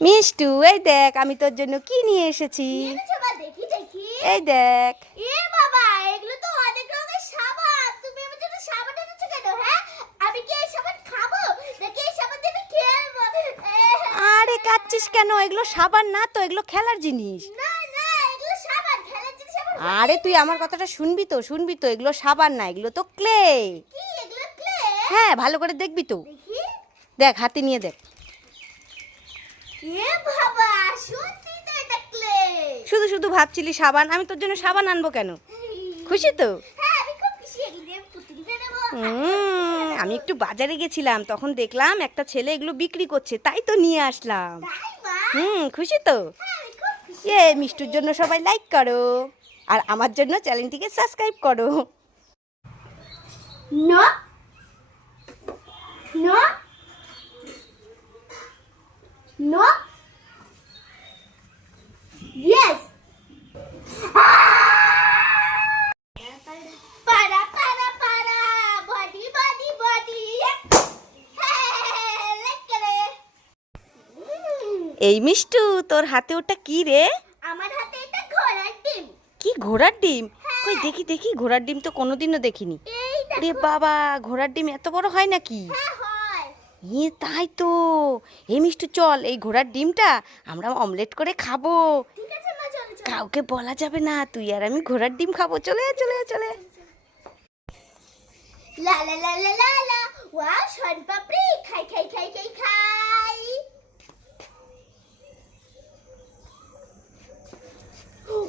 মিষ্টু এই দেখ আমি তোর জন্য কি নিয়ে এসেছি? এই দেখ। এ বাবা এগুলো তো অনেক রকমের সাবান। তুমি আমার জন্য সাবান এনেছো কেন হ্যাঁ? আমি কি এই সাবান খাব? নাকি এই সাবান দিয়ে খেলব? আরে কাচ্ছিস কেন? এগুলো সাবান না তো এগুলো খেলার জিনিস। না না এগুলো সাবান খেলার জিনিস আরে তুই আমার কথাটা শুনবি তো? শুনবি তো এগুলো সাবান না এগুলো তো ক্লে। কি এগুলো ক্লে? হ্যাঁ ভালো করে দেখবি তো। দেখ হাতে নিয়ে দেখ এ বাবা সত্যি তো এটা ক্লে শুধু শুধু ভাবছিলি সাবান আমি তোর জন্য সাবান আনব কেন? খুশি তো? হ্যাঁ আমি একটু বাজারে গেছিলাম তখন দেখলাম একটা ছেলে এগুলো বিক্রি করছে তাই তো নিয়ে আসলাম। হুম খুশি তো? হ্যাঁ এ মিষ্টুর জন্য সবাই লাইক করো আর আমার জন্য চ্যানেলটিকে সাবস্ক্রাইব করো। No. No. No. Yes. Para, para, para. Body, body, body. এই মিষ্টু তোর হাতে ওটা কি রে? আমার হাতে এটা ঘোড়ার ডিম। কি ঘোড়ার ডিম? কই দেখি দেখি ঘোড়ার ডিম তো কোনোদিনও দেখিনি। এই রে বাবা ঘোড়ার ডিম এত বড় হয় নাকি? হ্যাঁ হয়। এ তাই তো। এই মিষ্টু চল এই ঘোড়ার ডিমটা আমরা অমলেট করে খাব। কাউকে বলা যাবে না তুই আর আমি ঘোড়ার ডিম খাব। চলে আয়, চলে আয়, চলে আয়। লা লা লা লা লা লা। ওয়াও শন পাপড়ি। খাই খাই খাই খাই খাই।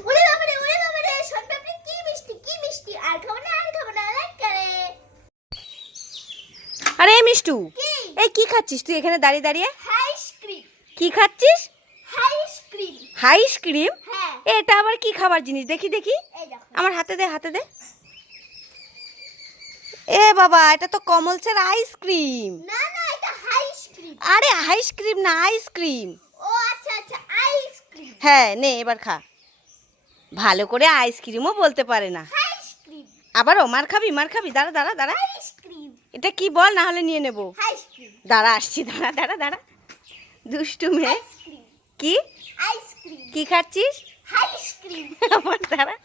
ওরে বাবারে ওরে বাবারে শন পাপড়ি কি মিষ্টি কি মিষ্টি। আর খাব না আর খাব না লাইক করে। আরে মিষ্টু। কি এই কি খাচ্ছিস? তুই এখানে দাঁড়িয়ে দাঁড়িয়ে? আইসক্রিম কি খাচ্ছিস? আইসক্রিম আইসক্রিম হ্যাঁ। এটা আবার কি খাবার জিনিস? দেখি দেখি। এই দেখো। আমার হাতে দে হাতে দে। এ বাবা এটা তো কমলসের আইসক্রিম না না এটা আইসক্রিম আরে আইসক্রিম না আইসক্রিম ও আচ্ছা আচ্ছা আইসক্রিম হ্যাঁ নে এবার খা। ভালো করে আইসক্রিমও বলতে পারে না। আইসক্রিম আবার ও মার খাবি মার খাবি। দাঁড়া দাঁড়া দাঁড়া। আইসক্রিম এটা কি বল না হলে নিয়ে নেব। দাঁড়া আসছি দাঁড়া দাঁড়া দাঁড়া। দুষ্টু মেয়ে। কি? কি খাচ্ছিস? আমার দাঁড়া।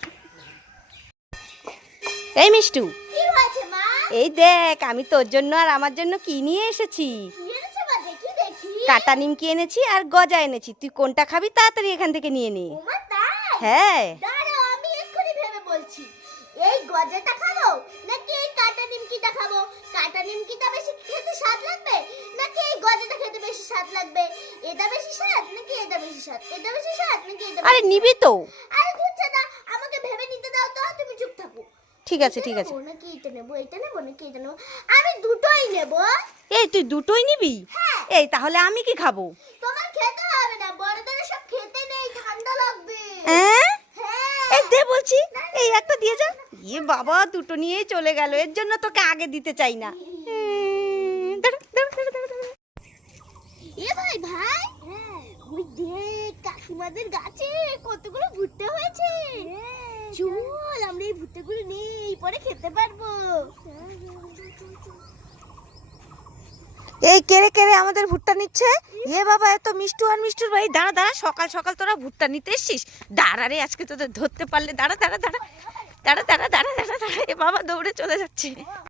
এই মিষ্টু। এই দেখ আমি তোর জন্য আর আমার জন্য কি নিয়ে এসেছি? কাটা নিমকি এনেছি আর গজা এনেছি। তুই কোনটা খাবি তাড়াতাড়ি এখান থেকে নিয়ে নে। হ্যাঁ। আমি এক্ষুনি ভেবে বলছি। এই গজাটা খাব নাকি কাটা নিমকিটা খাব কাটা নিমকিটা বেশি খেতে স্বাদ লাগবে? নাকি এই গজাটা খেতে বেশি স্বাদ লাগবে? এটা বেশি স্বাদ? নাকি এটা বেশি স্বাদ? এটা বেশি স্বাদ? নাকি এটা আরে নিবি তো। আরে ধুচ্ছে না আমাকে ভেবে নিতে দাও তো তুমি চুপ থাকো। ঠিক আছে ঠিক আছে। নাকি এটা নেব? এটা নেব? নাকি এটা নেব? আমি দুটোই নেব। এই তুই দুটোই নিবি? হ্যাঁ। এই তাহলে আমি কি খাব? তোমার খেতে হবে না। বড়দের সব খেতে নেই ঠান্ডা লাগবে। হ্যাঁ? দে বলছি এই একটা দিয়ে যা। ইয়ে বাবা দুটো নিয়েই চলে গেল এর জন্য তোকে আগে দিতে চাই না। এ ভাই ভাই। ওই দেখ কাকিমাদের গাছে কতগুলো ভুট্টা হয়েছে। চল আমরা এই ভুট্টাগুলো নেই পরে খেতে পারব। এই কেড়ে কেড়ে আমাদের ভুট্টা নিচ্ছে। এ বাবা, এত মিষ্টু আর মিষ্টুর ভাই দাঁড়া দাঁড়া, সকাল সকাল তোরা ভুট্টা নিতে এসছিস? দাঁড়া রে, আজকে তোদের ধরতে পারলে। দাঁড়া দাঁড়া। দাঁড়া দাঁড়া দাঁড়া দাঁড়া দাঁড়া দাঁড়া। এ বাবা দৌড়ে চলে যাচ্ছে।